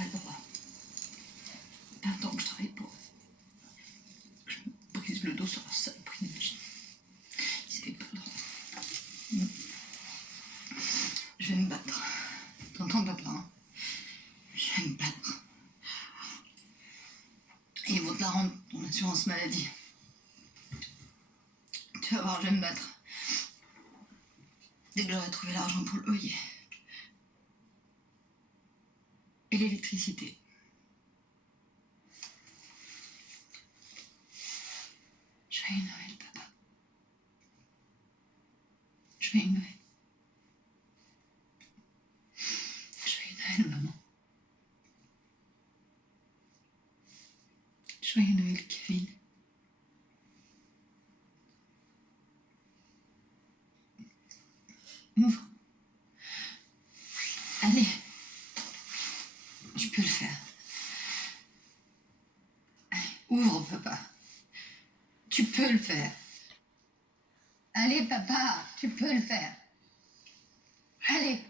pas le droit. 20 ans que je travaille pour eux. Je me brise le dos sur leur saloperie de magie. Ils n'avaient pas le droit. Je vais me battre. T'entends, papa, hein? Je vais me battre. Et ils vont te la rendre, ton assurance maladie. Tu vas voir, je vais me battre. Dès que j'aurai trouvé l'argent pour le loyer. Et l'électricité. Joyeux Noël, papa. Joyeux Noël. Joyeux Noël, maman. Joyeux Noël, Kevin. Ouvre. Allez. Tu peux le faire. Allez, ouvre, papa. Tu peux le faire. Allez, papa, tu peux le faire. Allez.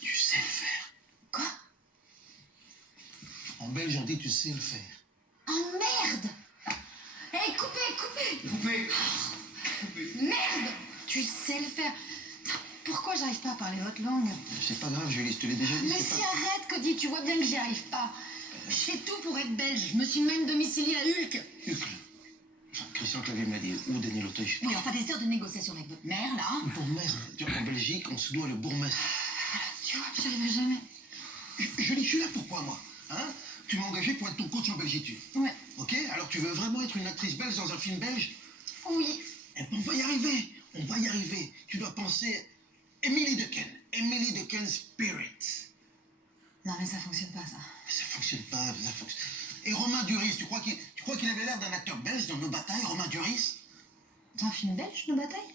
Tu sais le faire. Quoi? En belge, on dit tu sais le faire. Oh, merde! Hé, coupez! Coupé. Merde! Tu sais le faire. Pourquoi j'arrive pas à parler votre langue? C'est pas grave, Julie, je te l'ai déjà dit. Mais c'est si, pas... arrête, Cody, tu vois bien que j'y arrive pas. Je fais tout pour être belge. Je me suis même domiciliée à Hulk. Hucle. Enfin, Christian Clavier m'a dit, ou Daniel Auteuil. Oui, enfin, des heures de négociation avec votre mère, là. Bourgmestre. Tu vois, en Belgique, on se doit le bourgmestre. Tu vois, j'arriverai jamais. Julie, je suis là pourquoi, moi? Hein? Tu m'as engagé pour être ton coach en belgitude. Ouais. Ok? Alors tu veux vraiment être une actrice belge dans un film belge? Oui. Eh ben, on va y arriver. On va y arriver. Tu dois penser Emily Dequesne. Emily Dequesne Spirit. Non, mais ça fonctionne pas, ça. Mais ça fonctionne pas, ça fonctionne. Et Romain Duris, tu crois qu'il avait l'air d'un acteur belge dans Nos Batailles, Romain Duris? C'est un film belge, Nos Batailles?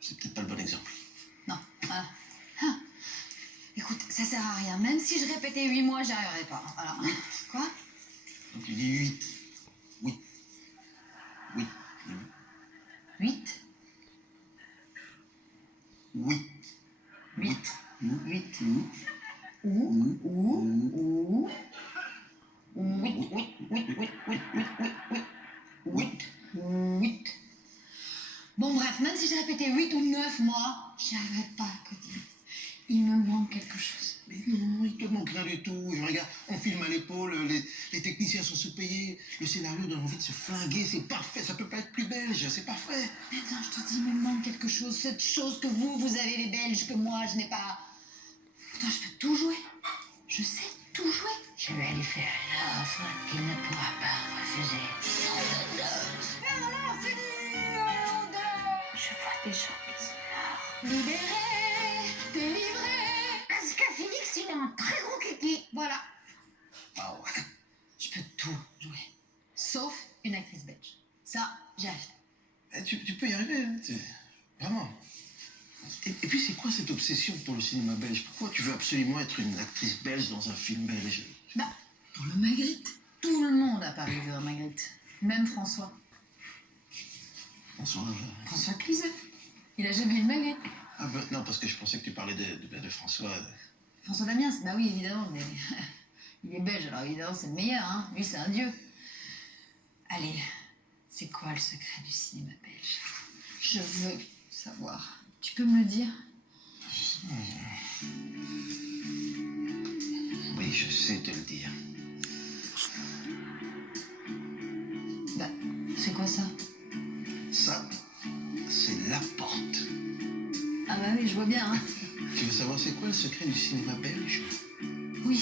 C'est peut-être pas le bon exemple. Non, voilà. Ah. Écoute, ça sert à rien. Même si je répétais 8 mois, j'y arriverais pas. Voilà. Oui. Quoi? Donc tu dis 8. Oui. Oui. 8? Oui. 8. 8. Ou. Bon, bref, même si j'ai répété 8 ou 9 mois, j'y arriverai pas, Cody. Il me manque quelque chose. Mais non, il te manque rien du tout. Je regarde, on filme à l'épaule, les techniciens sont sous-payés, le scénario donne envie de se flinguer, c'est parfait, ça peut pas être plus belge, c'est parfait. Mais attends, je te dis, il me manque quelque chose. Cette chose que vous avez les Belges, que moi, je n'ai pas. Putain, je peux tout jouer. Je sais tout jouer. Je vais lui faire une offre qu'il ne pourra pas refuser. Je vois des gens qui sont morts. Libéré, délivré. Parce que Félix, il a un très gros kiki. Voilà. Waouh. Je peux tout jouer. Sauf une actrice belge. Ça, j'y arrive. Tu peux y arriver, hein, vraiment. Et puis c'est quoi cette obsession pour le cinéma belge? Pourquoi tu veux absolument être une actrice belge dans un film belge? Bah, pour le Magritte. Tout le monde à Paris veut un Magritte. Même François. Bonsoir. François Cluzet. Il a jamais eu le Magritte. Ah ben non, parce que je pensais que tu parlais de François. François Damiens, bah oui, évidemment, mais il est belge, alors évidemment, c'est le meilleur, hein. Lui, c'est un dieu. Allez, c'est quoi le secret du cinéma belge? Je veux savoir. Tu peux me le dire? Oui, je sais te le dire. Bah, c'est quoi ça? Ça, c'est la porte. Ah bah oui, je vois bien, hein. Tu veux savoir c'est quoi le secret du cinéma belge? Oui.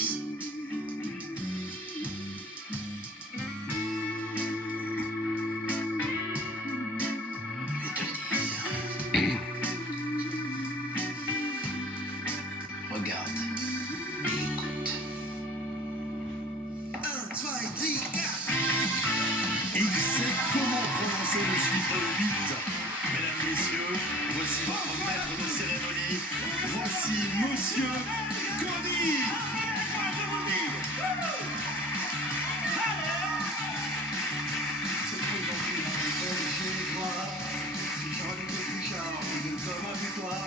Je vais te le dire. Regarde et écoute. 1, 2, 3, 4. Il sait comment prononcer le chiffre 8. Mesdames, messieurs, voici votre maître de cérémonie. Voici Monsieur Cody. C'est trop gentil. Chez toi, Jean-Luc Bouchard, une comme un butoir,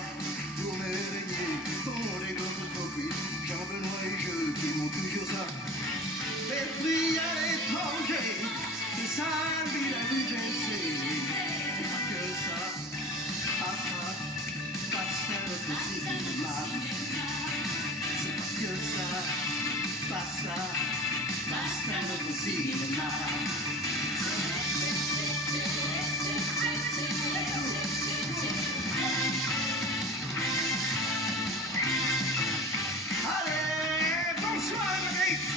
pour m'éveiller, pour les gosses film Jean-Benoît et je qui m'ont toujours ça. Belle prix à l'étranger, c'est ça la vie, la vie, je sais. C'est pas que ça, passe à notre cinéma. C'est pas que ça, passe à notre cinéma. Allez, bonsoir Marguerite.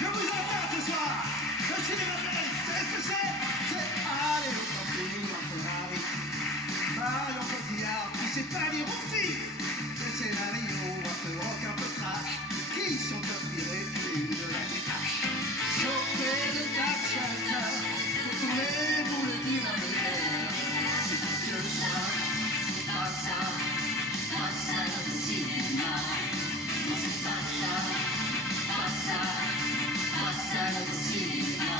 Je vous entends ce soir. Le cinéma belge, vous savez ce que c'est? Allez, au camping, en Ferrari. Marion Cotillard, qui sait pas lire aux filles. Le scénario, un peu rock, un peu trash, qui sont inspirés une de la détache. Chauffer le tap-chata, pour tourner, vous le dire à l'air. C'est pas que ça, passe à notre cinéma. C'est pas ça, passe à notre cinéma.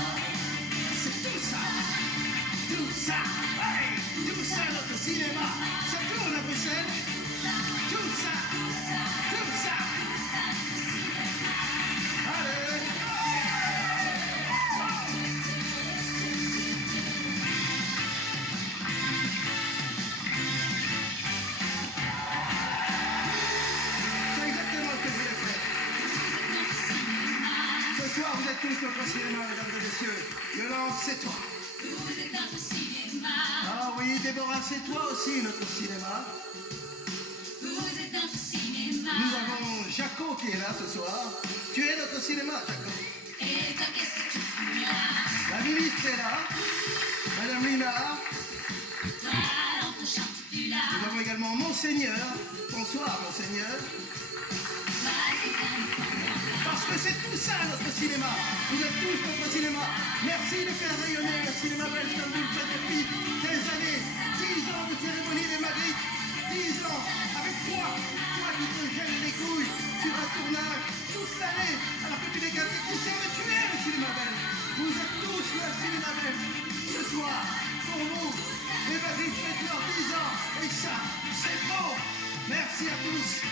C'est tout ça, hey, tout ça notre cinéma. Ça tourne à Bruxelles, tout ça. Allez. C'est exactement ce que je voulais faire. Ce soir, vous êtes tous notre cinéma, mesdames et messieurs. Yolande, c'est toi. Vous êtes notre cinéma. Ah oui, Déborah, c'est toi aussi notre cinéma. Vous êtes notre cinéma. Nous avons Jaco qui est là ce soir. Tu es notre cinéma, Jaco. Et toi, qu'est-ce que tu fous là? La ministre est là. Madame Linard. Toi, on te chante plus là. Nous avons également Monseigneur. Bonsoir, Monseigneur. Vas-y, Parce que c'est tout ça notre cinéma. Vous êtes tous notre cinéma. Merci de faire rayonner le cinéma belge comme vous le faites depuis des années. 10 ans de cérémonie des Magritte. 10 ans avec toi qui te gèles les couilles sur un tournage toute l'année alors que tu n'es qu'un technicien, mais tu es le cinéma belge. Vous êtes tous le cinéma belge. Ce soir, pour vous, les Magritte fêtent leurs 10 ans. Et ça, c'est beau. Merci à tous.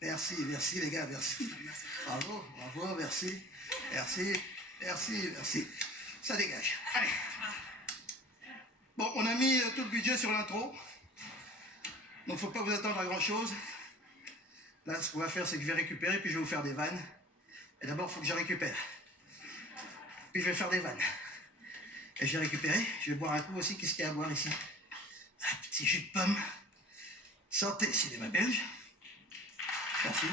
Merci. Merci les gars, merci. Bravo, merci. Ça dégage. Allez. Bon, on a mis tout le budget sur l'intro. Donc faut pas vous attendre à grand chose. Là, ce qu'on va faire, c'est que je vais récupérer, puis je vais vous faire des vannes. Et d'abord, il faut que je récupère. Puis je vais faire des vannes. Et je vais récupérer. Je vais boire un coup aussi. Qu'est-ce qu'il y a à boire ici? Un petit jus de pomme. Santé, cinéma belge. Merci.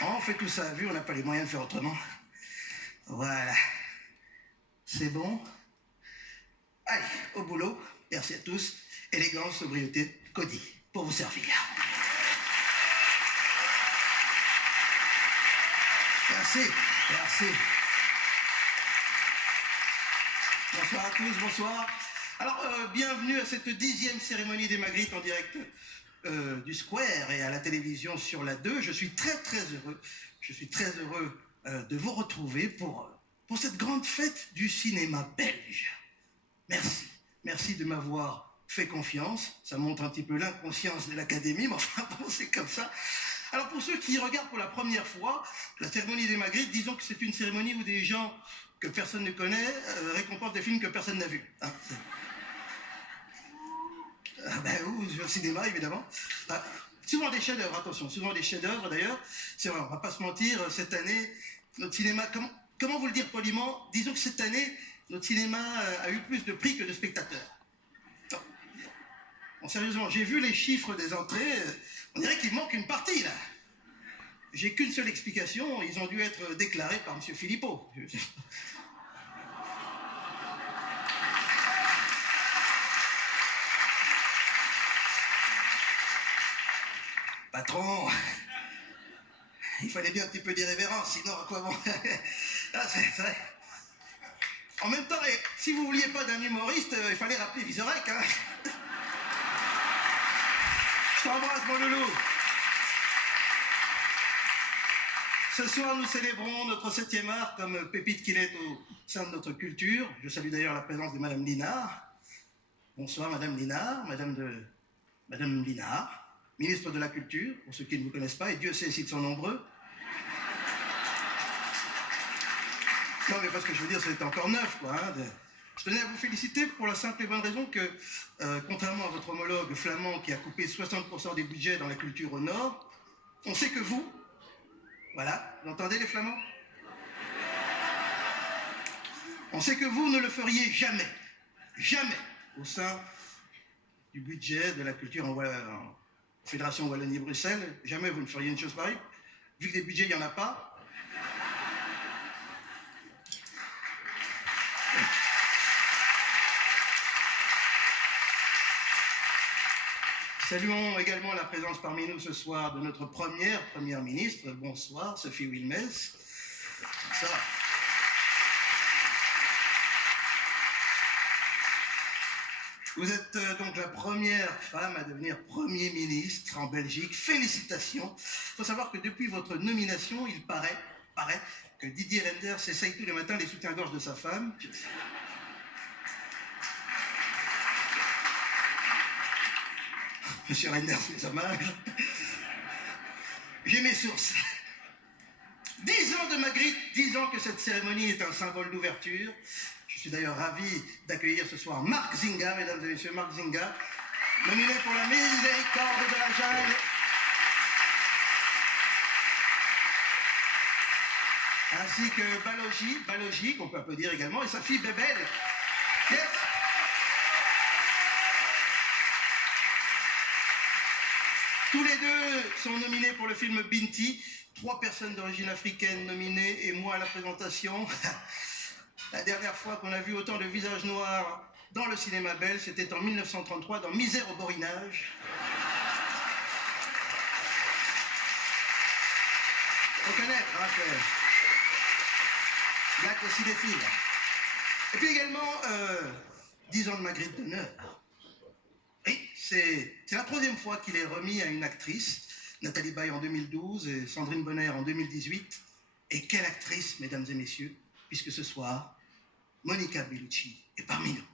On fait tout ça à vue, on n'a pas les moyens de faire autrement. Voilà. C'est bon. Allez, au boulot. Merci à tous. Élégance, sobriété, Cody, pour vous servir. Merci. Bonsoir à tous, bonsoir. Alors, bienvenue à cette 10e cérémonie des Magritte en direct du Square et à la télévision sur la 2. Je suis très heureux de vous retrouver pour cette grande fête du cinéma belge. Merci de m'avoir fait confiance. Ça montre un petit peu l'inconscience de l'Académie, mais enfin bon, c'est comme ça. Alors pour ceux qui regardent pour la première fois la cérémonie des Magritte, disons que c'est une cérémonie où des gens que personne ne connaît récompensent des films que personne n'a vus. Hein, ou sur le cinéma évidemment. Souvent des chefs-d'œuvre, attention, souvent des chefs-d'œuvre d'ailleurs. C'est vrai, on va pas se mentir, cette année, notre cinéma, comment vous le dire poliment, disons que cette année, notre cinéma a eu plus de prix que de spectateurs. Bon, sérieusement, j'ai vu les chiffres des entrées, on dirait qu'il manque une partie là. J'ai qu'une seule explication, ils ont dû être déclarés par M. Philippot. Patron, il fallait bien un petit peu d'irrévérence, sinon à quoi bon. Ah, c'est vrai. En même temps, si vous vouliez pas d'un humoriste, il fallait rappeler Vizorek, hein. Je t'embrasse, mon loulou. Ce soir, nous célébrons notre 7e art comme pépite qu'il est au sein de notre culture. Je salue d'ailleurs la présence de Madame Linard. Bonsoir, Madame Linard, Madame Linard, ministre de la Culture, pour ceux qui ne vous connaissent pas, et Dieu sait s'ils sont nombreux. Non, mais parce que je veux dire, c'est encore neuf, quoi. Hein. Je tenais à vous féliciter pour la simple et bonne raison que, contrairement à votre homologue flamand qui a coupé 60% des budgets dans la culture au Nord, on sait que vous, voilà, vous entendez les Flamands? On sait que vous ne le feriez jamais, jamais, au sein du budget de la culture en Fédération Wallonie-Bruxelles, jamais vous ne feriez une chose pareille. Vu que des budgets, il n'y en a pas. Saluons également la présence parmi nous ce soir de notre première ministre. Bonsoir, Sophie Wilmès. Bonsoir. Vous êtes donc la première femme à devenir Premier ministre en Belgique. Félicitations. Il faut savoir que depuis votre nomination, il paraît que Didier Renders essaye tous les matins les soutiens-gorge de sa femme. Monsieur Renders, mes hommages. J'ai mes sources. 10 ans de Magritte, 10 ans que cette cérémonie est un symbole d'ouverture. Je suis d'ailleurs ravi d'accueillir ce soir Marc Zinga, mesdames et messieurs, Marc Zinga, nominé pour la miséricorde de la jungle. Ainsi que Balogi, qu'on peut applaudir également, et sa fille Bébel. Yes. Tous les deux sont nominés pour le film Binti. 3 personnes d'origine africaine nominées et moi à la présentation. La dernière fois qu'on a vu autant de visages noirs dans le cinéma belge, c'était en 1933 dans Misère au borinage. Faut connaître, hein, c'est... Black aussi des filles. Et puis également, 10 ans de Magritte d'honneur. Oui, c'est la 3e fois qu'il est remis à une actrice. Nathalie Baye en 2012 et Sandrine Bonner en 2018. Et quelle actrice, mesdames et messieurs, puisque ce soir, Monica Bellucci est parmi nous.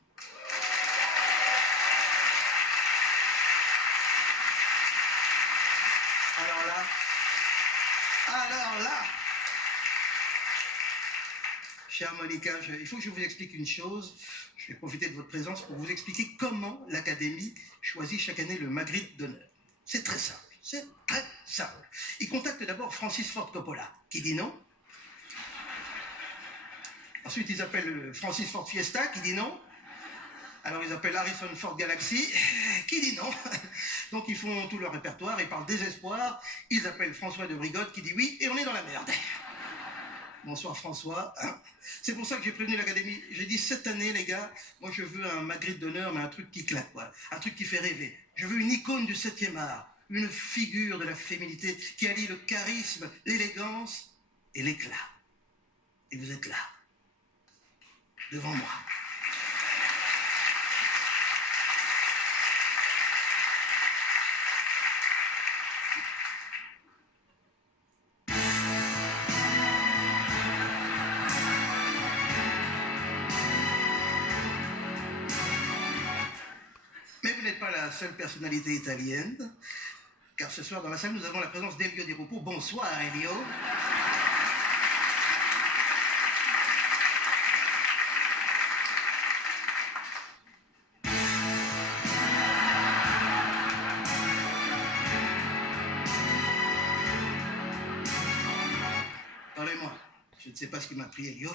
Alors là, chère Monica, il faut que je vous explique une chose. Je vais profiter de votre présence pour vous expliquer comment l'Académie choisit chaque année le Magritte d'honneur. C'est très simple. C'est très simple. Ils contactent d'abord Francis Ford Coppola, qui dit non. Ensuite, ils appellent Francis Ford Fiesta, qui dit non. Alors, ils appellent Harrison Ford Galaxy, qui dit non. Donc, ils font tout leur répertoire et par désespoir, ils appellent François de Brigotte, qui dit oui, et on est dans la merde. Bonsoir François. C'est pour ça que j'ai prévenu l'Académie. J'ai dit cette année, les gars, moi je veux un Magritte d'honneur, mais un truc qui claque, quoi. Un truc qui fait rêver. Je veux une icône du 7e art. Une figure de la féminité qui allie le charisme, l'élégance et l'éclat. Et vous êtes là, devant moi. Mais vous n'êtes pas la seule personnalité italienne. Car ce soir, dans la salle, nous avons la présence d'Elio Di Rupo. Bonsoir, Elio. Parlez-moi. Je ne sais pas ce qui m'a pris, Elio.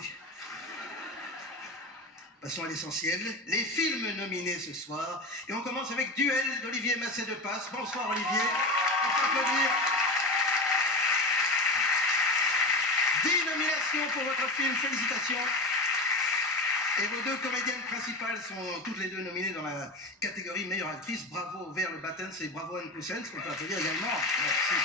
Passons à l'essentiel. Les films nominés ce soir. Et on commence avec Duel d'Olivier Massé de Passe. Bonsoir, Olivier. On peut applaudir. 10 nominations pour votre film. Félicitations. Et vos 2 comédiennes principales sont toutes les 2 nominées dans la catégorie meilleure actrice. Bravo Verle Battens et bravo Anne Poussens, qu'on peut applaudir également. Merci.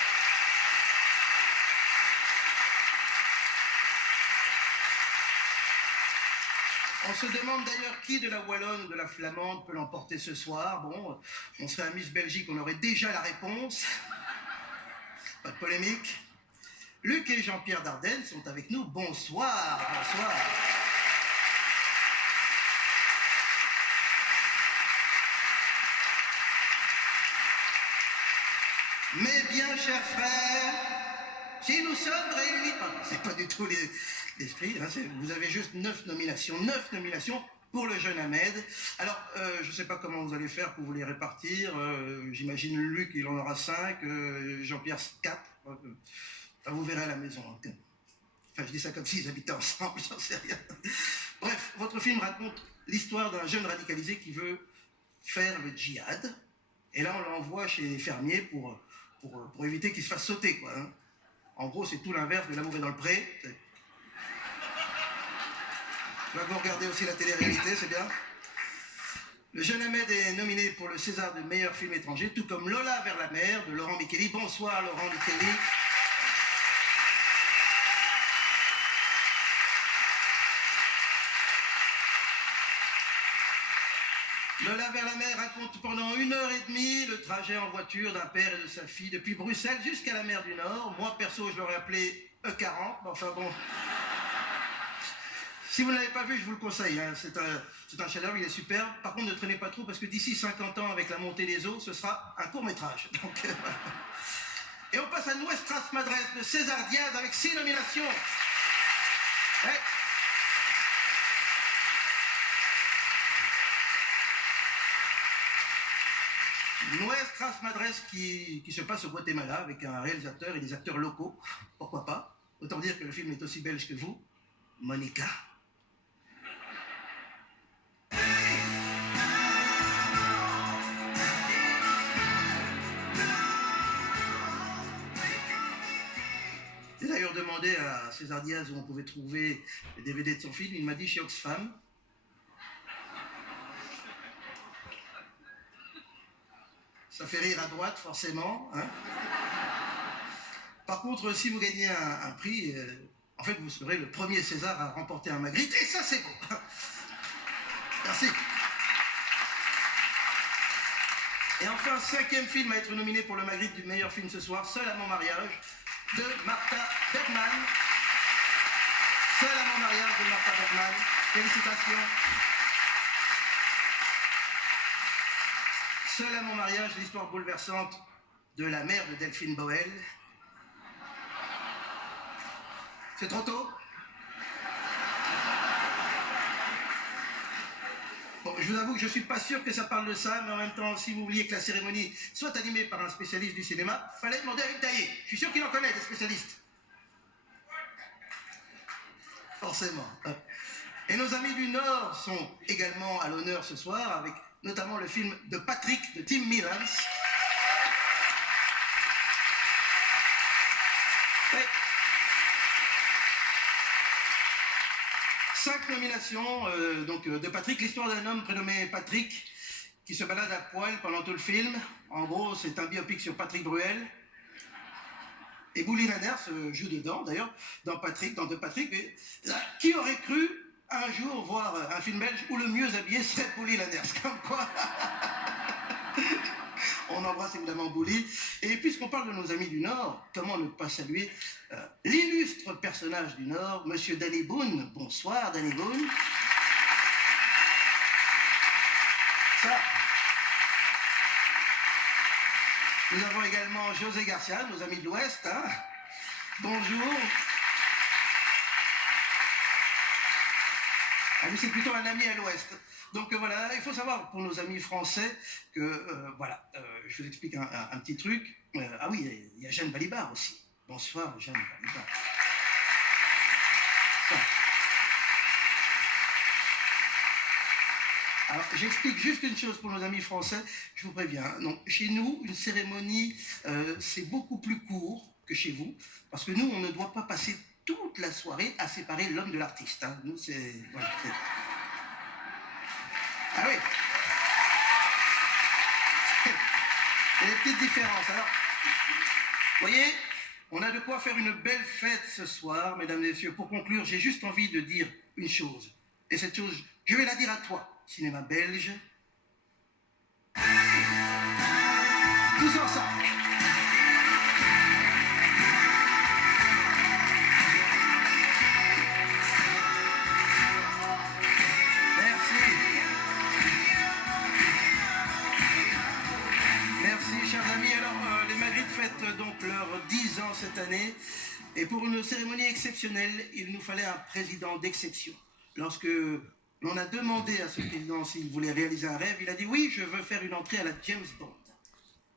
On se demande d'ailleurs qui de la Wallonne ou de la Flamande peut l'emporter ce soir. Bon, on serait à Miss Belgique, on aurait déjà la réponse. Pas de polémique. Luc et Jean-Pierre Dardenne sont avec nous. Bonsoir, bonsoir. Mes bien chers frères, si nous sommes réunis, c'est pas du tout l'esprit, hein, vous avez juste 9 nominations pour le jeune Ahmed. Alors, je sais pas comment vous allez faire pour vous les répartir. J'imagine Luc, il en aura 5, Jean-Pierre 4. Vous verrez à la maison. Hein. Enfin, je dis ça comme s'ils habitaient ensemble, j'en sais rien. Bref, votre film raconte l'histoire d'un jeune radicalisé qui veut faire le djihad. Et là, on l'envoie chez les fermiers pour éviter qu'il se fasse sauter, quoi. Hein. En gros, c'est tout l'inverse de L'amour est dans le pré. Je vais vous regarder aussi la télé-réalité, c'est bien. Le jeune Ahmed est nominé pour le César de meilleur film étranger, tout comme Lola vers la mer de Laurent Micheli. Bonsoir, Laurent Micheli. Lola vers la mer raconte pendant 1h30 le trajet en voiture d'un père et de sa fille depuis Bruxelles jusqu'à la mer du Nord. Moi, perso, je l'aurais appelé E40, mais enfin bon. Si vous ne l'avez pas vu, je vous le conseille. Hein. C'est un chef-d'œuvre, il est superbe. Par contre, ne traînez pas trop parce que d'ici 50 ans, avec la montée des eaux, ce sera un court-métrage. Donc, voilà. Et on passe à Nuestras Madres de César Diaz avec 6 nominations. Ouais. Nuestras Madres qui se passe au Guatemala avec un réalisateur et des acteurs locaux. Pourquoi pas? Autant dire que le film est aussi belge que vous. Monica. J'ai d'ailleurs demandé à César Diaz où on pouvait trouver les DVD de son film. Il m'a dit chez Oxfam. Ça fait rire à droite, forcément. Hein. Par contre, si vous gagnez un prix, en fait, vous serez le premier César à remporter un Magritte. Et ça, c'est beau. Merci. Et enfin, 5e film à être nominé pour le Magritte du meilleur film ce soir, Seul à mon mariage, de Martha Bergman. Seul à mon mariage de Martha Bergman. Félicitations. Seul à mon mariage, l'histoire bouleversante de la mère de Delphine Boel. C'est trop tôt? Bon, je vous avoue que je suis pas sûr que ça parle de ça, mais en même temps, si vous vouliez que la cérémonie soit animée par un spécialiste du cinéma, fallait demander à Hugues Taillé. Je suis sûr qu'il en connaît, des spécialistes. Forcément. Et nos amis du Nord sont également à l'honneur ce soir, avec notamment le film de Patrick de Tim Milans. Ouais. 5 nominations de Patrick, l'histoire d'un homme prénommé Patrick qui se balade à poil pendant tout le film. En gros, c'est un biopic sur Patrick Bruel. Et Bouli Lanners joue dedans, d'ailleurs, dans De Patrick. Et, qui aurait cru un jour voir un film belge où le mieux habillé serait Bouli Lanners, comme quoi. On embrasse évidemment Bouli. Et puisqu'on parle de nos amis du Nord, comment ne pas saluer l'illustre personnage du Nord, Monsieur Danny Boone. Bonsoir, Danny Boone. Ça. Nous avons également José Garcia, nos amis de l'Ouest. Hein. Bonjour. Ah, lui, c'est plutôt un ami à l'Ouest. Donc voilà, il faut savoir pour nos amis français que, je vous explique un petit truc. Ah oui, il y a Jeanne Balibar aussi. Bonsoir, Jeanne Balibar. Alors, j'explique juste une chose pour nos amis français, je vous préviens. Non, chez nous, une cérémonie, c'est beaucoup plus court que chez vous, parce que nous, on ne doit pas passer toute la soirée à séparer l'homme de l'artiste. Hein. Nous, c'est... Voilà, c'est... Ah oui. Il y a des petites différences. Alors, vous voyez, on a de quoi faire une belle fête ce soir, mesdames et messieurs. Pour conclure, j'ai juste envie de dire une chose. Et cette chose, je vais la dire à toi, cinéma belge. Tous ensemble. Merci, chers amis. Alors, les Magritte fêtent donc leurs 10 ans cette année. Et pour une cérémonie exceptionnelle, il nous fallait un président d'exception. Lorsque l'on a demandé à ce président s'il voulait réaliser un rêve, il a dit oui, je veux faire une entrée à la James Bond.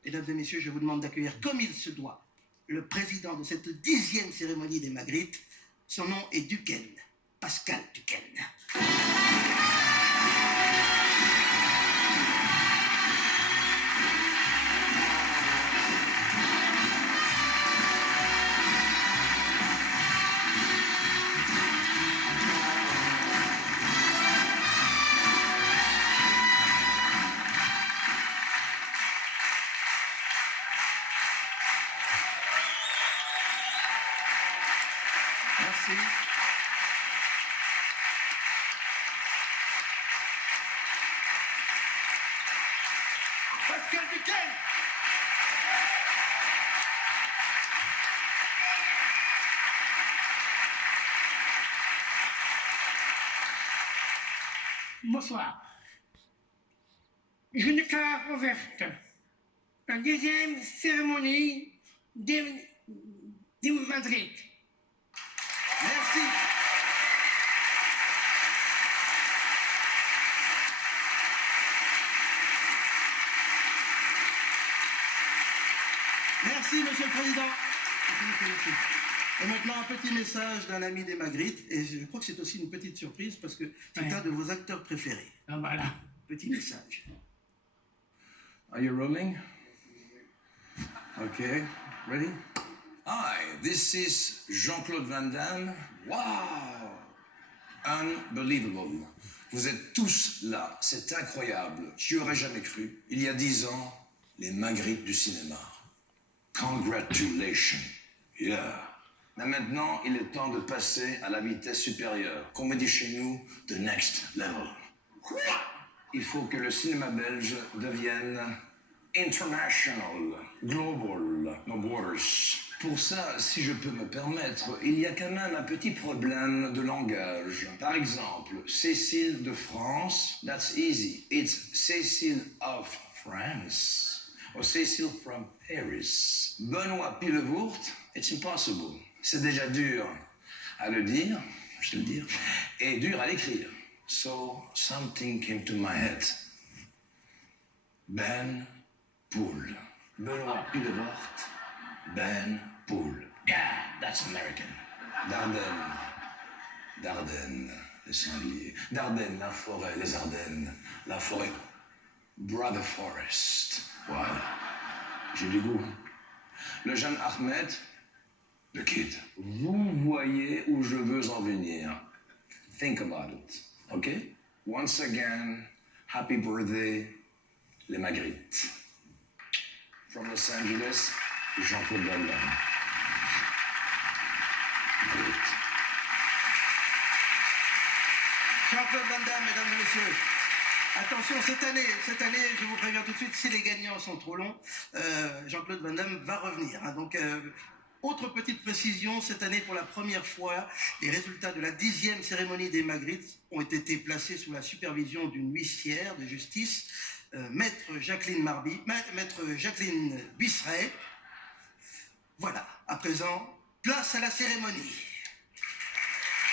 Mesdames et messieurs, je vous demande d'accueillir comme il se doit le président de cette 10e cérémonie des Magritte. Son nom est Duquesne, Pascal Duquesne. Merci. Pascal Duquesne. Bonsoir. Je déclare ouverte la 10e cérémonie des Magritte. Merci. Merci, Monsieur le Président. Et maintenant, un petit message d'un ami des Magritte. Et je crois que c'est aussi une petite surprise parce que c'est Ouais. un de vos acteurs préférés. Ah, voilà. Petit message. Are you rolling? Okay, ready? Hi, this is Jean-Claude Van Damme. Wow! Unbelievable. Vous êtes tous là, c'est incroyable. J'y aurais jamais cru. Il y a 10 ans, les Magritte du cinéma. Congratulations. Yeah. Mais maintenant, il est temps de passer à la vitesse supérieure. Comme on dit chez nous, the next level. Il faut que le cinéma belge devienne international, global, no borders. Pour ça, si je peux me permettre, il y a quand même un petit problème de langage. Par exemple, Cécile de France, that's easy. It's Cécile of France. Or Cécile from Paris. Benoît Pillevoort, it's impossible. C'est déjà dur à le dire, je te le dire, et dur à l'écrire. So, something came to my head. Ben Poul. Benoît Pillevoort. Ben Poul. Yeah, that's American. Dardenne. Dardenne, les sangliers. Dardenne, la forêt, les Ardennes. La forêt. Brother Forest. Voilà. J'ai du goût. Le jeune Ahmed, le kid. Vous voyez où je veux en venir. Think about it. OK? Once again, happy birthday, les Magritte. From Los Angeles, Jean-Claude Van Damme. Magritte. Jean-Claude Van Damme, mesdames et messieurs. Attention, cette année, je vous préviens tout de suite, si les gagnants sont trop longs, Jean-Claude Van Damme va revenir. Hein. Donc, autre petite précision, cette année, pour la première fois, les résultats de la 10e cérémonie des Magritte ont été placés sous la supervision d'une huissière de justice, maître Jacqueline Bisseret. Voilà, à présent, place à la cérémonie.